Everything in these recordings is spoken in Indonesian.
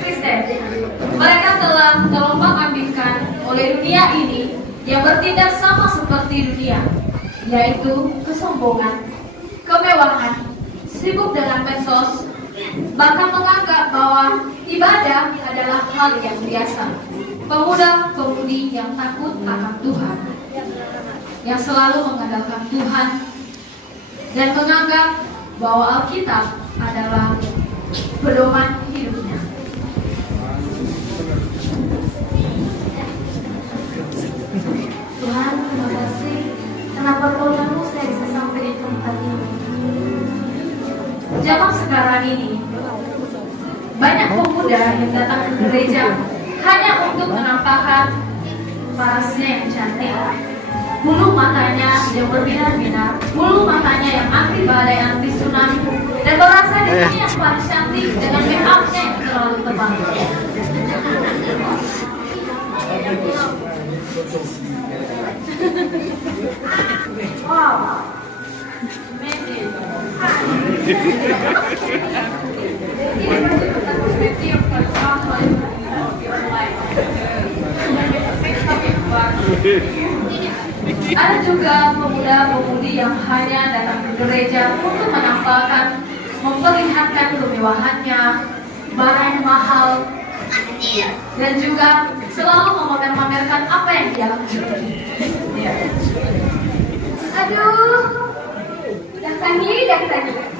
Kristen. Mereka telah terombang-ambingkan oleh dunia ini yang bertindak sama seperti dunia, yaitu kesombongan, kemewahan, sibuk dengan medsos, bahkan menganggap bahwa ibadah adalah hal yang biasa. Pemuda-pemudi yang takut akan Tuhan, yang selalu mengandalkan Tuhan dan menganggap bahwa Alkitab adalah pedoman hidupnya. Tuhan, terima kasih karena pertolonganmu saya bisa sampai di tempat ini. Zaman sekarang ini, banyak pemuda yang datang ke gereja hanya untuk menampakkan parasnya yang cantik, bulu matanya yang berbinar-binar, bulu matanya yang anti badai, anti tsunami, dan merasa dirinya yang paling cantik dengan make up-nya yang terlalu tebal. Wow, amazing. Ada juga pemuda-pemudi yang hanya datang ke gereja untuk menampakkan, memperlihatkan kemewahannya, barang mahal, dan juga selalu memamer-mamerkan apa yang dia lakukan. Aduh, Daktani,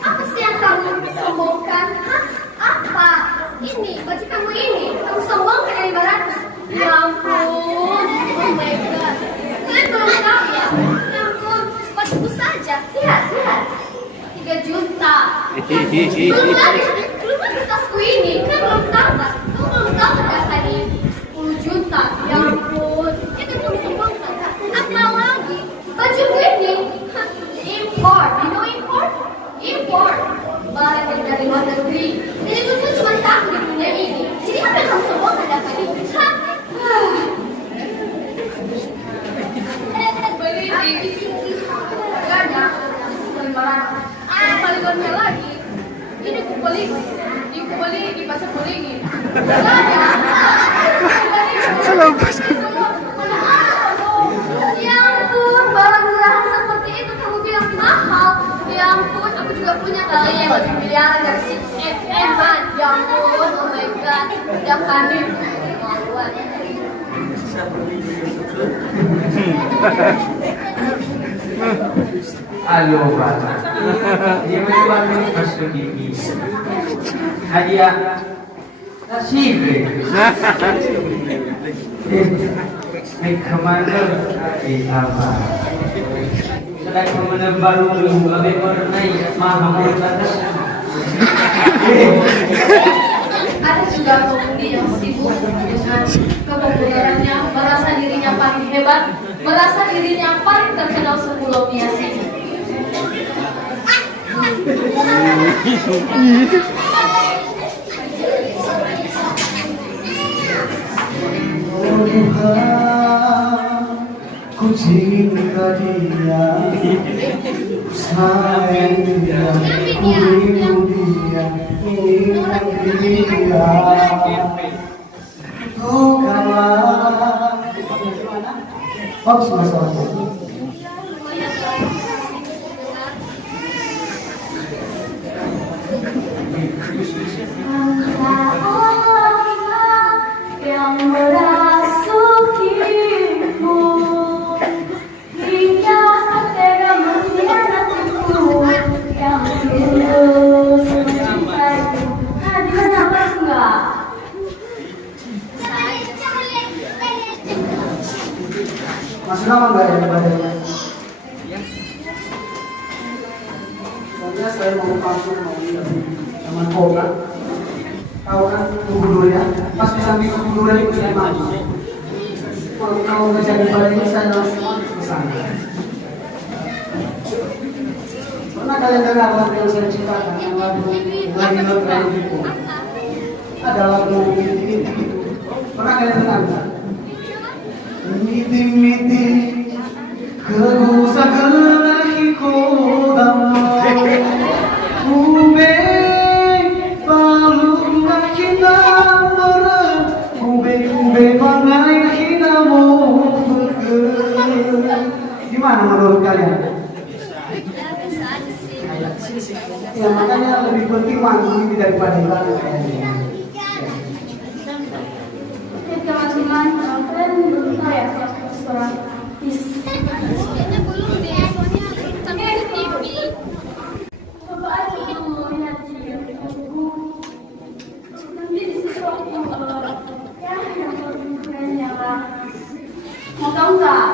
apa sih yang kamu sombongkan? Hah? Apa? Ini, baju kamu ini, kamu sombongkan dari 500. Ya ampun, oh my god. Kalian belum tahu ya? Ya ampun, sepatuku saja. Lihat. 3 juta. Belum lagi tasku ini. Kalian belum tahu kan? Kamu belum tahu kan tadi 10 juta. Ya ampun, itu kamu sombongkan. Apa lagi? Bajuku ini import, you know import? Import, barang yang dari luar negeri. Dan itu pun cuma satu di dunia ini. Jadi apa yang kamu sombongkan tadi? Beli di harganya 500. Paling banyak lagi. Ini aku beli di pasar Beringin. Ya ampun, barang murahan seperti itu kamu bilang mahal. Ya ampun, aku juga punya kali yang lebih miliaran dari si Evan. Ya ampun, oh my god. Udah panik. Maluan. Halo Bapak, gimana ini pas begini? Hadiah nasib. Kemana? Apa? Sedang kemana baru lebih merenai mahal batas. Ada juga pemudi yang sibuk dengan kepopulerannya, merasa dirinya paling hebat, merasa dirinya paling terkenal sebelum sini. Ku cinta dia, sayang dia, ku rindu dia, ingat dia. Oh kalah. Oh sama-sama. Yang merasukimu hingga tega mengkhianatiku, yang tulus mencintaiku. Hadiah nafas enggak? Masih lama nggak ya ibadahnya? Soalnya saya mau kampung mau ini teman kota. Tahu kan gubernurnya? Pas di samping gubernurnya itu saya maju. Kalau mau ngejar ibadahnya saya langsung ke sana. Pernah kalian dengar lagu yang saya ciptakan? Yang lagu lagu itu ada lagu ini. Pernah kalian dengar nggak? Miti-miti kegusagalahiku damo ube palunga kita menurut kalian? Ya bisa aja sih. Ya makanya lebih penting mandi daripada ibadah kayaknya. Teman-teman, kalian belum tahu ya seorang Kayaknya belum deh, soalnya tapi di TV. coba aja dulu lihat di YouTube. Nanti di situ ya yang keren-kerennya lah. Mau tahu nggak?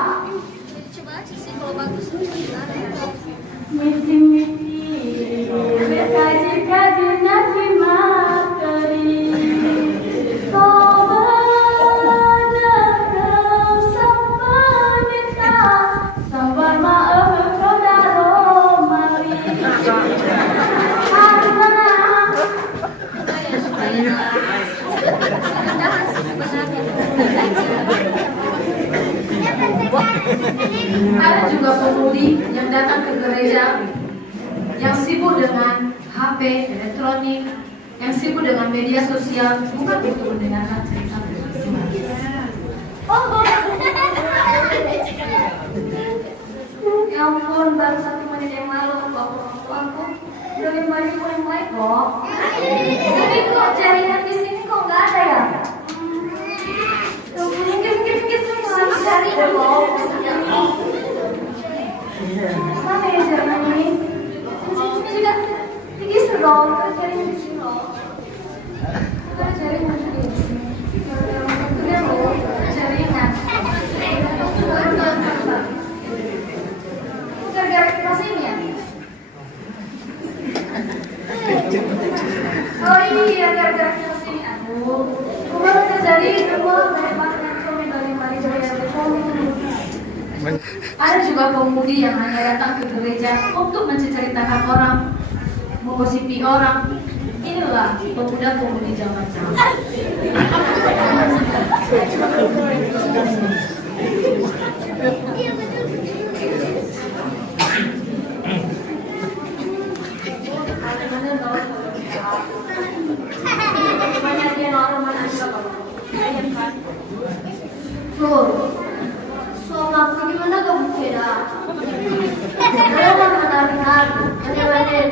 Coba aja sih kalau bagus gimana ya. Miti-miti berkaji-kaji nabi materi. Kau benarkan sepenita sabar maaf kau daro mari. Ada juga pemudi yang datang ke gereja yang sibuk dengan HP, elektronik, yang sibuk dengan media sosial, bukan untuk mendengarkan cerita Tuhan. Ya ampun, baru 1 menit yang lalu aku udah mulai kok. Tapi kok jaringan di sini kok nggak ada ya? Mungkin semua cari dong. Mana ya jaringan ini? Sini juga tinggi dong, kan jaringan di sini loh. Kan jaringan di sini. Udah loh, jaringan. Gara-gara kita sini ya? Oh iya, gara-gara kita sini. Aduh, kemarin terjadi semua banyak banget yang suami dari jaya. Ada juga pemudi yang hanya datang ke gereja untuk menceritakan orang, menggosipi orang. Inilah pemuda-pemudi zaman now. So, maksud gimana gak bukira? Saya kan menarik-narik, aneh-aneh.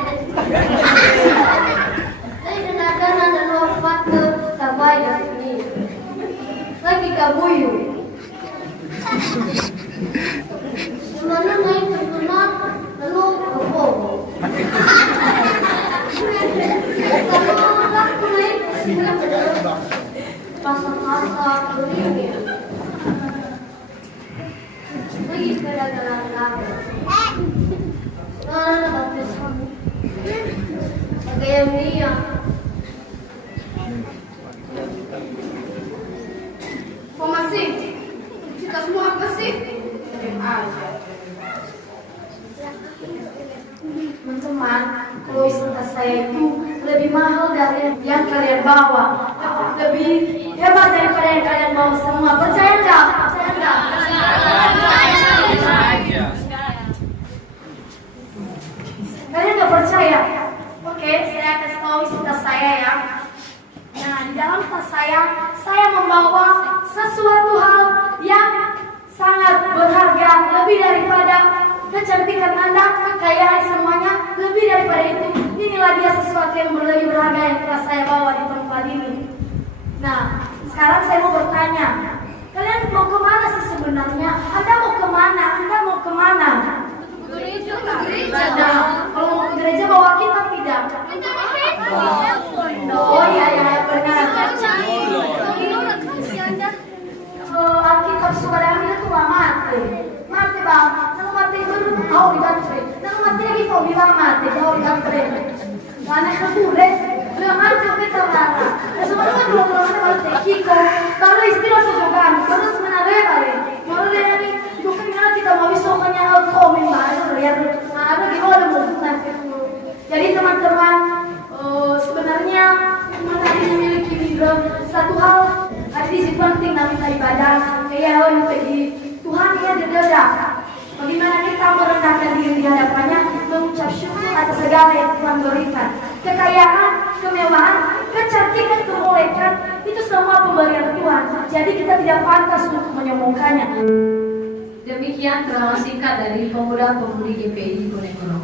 Saya dengar-dengar dan lompat ke Tabai dari sini. Lagi kabuyu. Gimana naik ke benar, lalu kebong. Kalau aku naik ke sini, pasang-pasang begini. Lagi sepeda jalan-jalan. Bagus kamu. Pakai yang ini ya. Formasi, kita semua apa sih? Aja. Teman-teman, kalau wisata saya itu lebih mahal dari yang kalian bawa, lebih hebat daripada yang kalian bawa semua. Percaya nggak? Percaya nggak? Kalian nggak percaya? Oke, saya kasih tahu wisata saya ya. Nah, di dalam tas saya membawa sesuatu hal yang sangat berharga, lebih daripada kecantikan Anda, kekayaan semuanya, lebih daripada itu. Inilah dia sesuatu yang lebih berharga yang telah saya bawa di tempat ini. Nah, sekarang saya mau bertanya, kalian mau kemana sih sebenarnya? Anda mau kemana? Anda mau kemana? Gereja. Kalau mau ke gereja bawa kitab tidak? Oh iya benar. Alkitab sudah ambil itu mati bang. Nang mati baru tahu dibaca. Nang mati lagi kau bilang mati tahu dibaca. Karena kebule belum mati kita berapa. Sebenarnya belum baru tekiko. Baru istilah sejogan. Baru sebenarnya balik. Baru dia ni bukan kita mau bisa menyangkut komen baru lihat. Ada gimana mungkin. Jadi teman-teman sebenarnya mana memiliki satu hal ada di sini penting dalam kita ibadah kayak bagi Tuhan ya deda. Bagaimana kita merendahkan diri di hadapannya, mengucap syukur atas segala yang Tuhan berikan, kekayaan, kemewahan, kecantikan, kemolekan, itu semua pemberian Tuhan. Jadi kita tidak pantas untuk menyombongkannya. Demikian keterangan singkat dari pemuda-pemudi GPI Bonegono.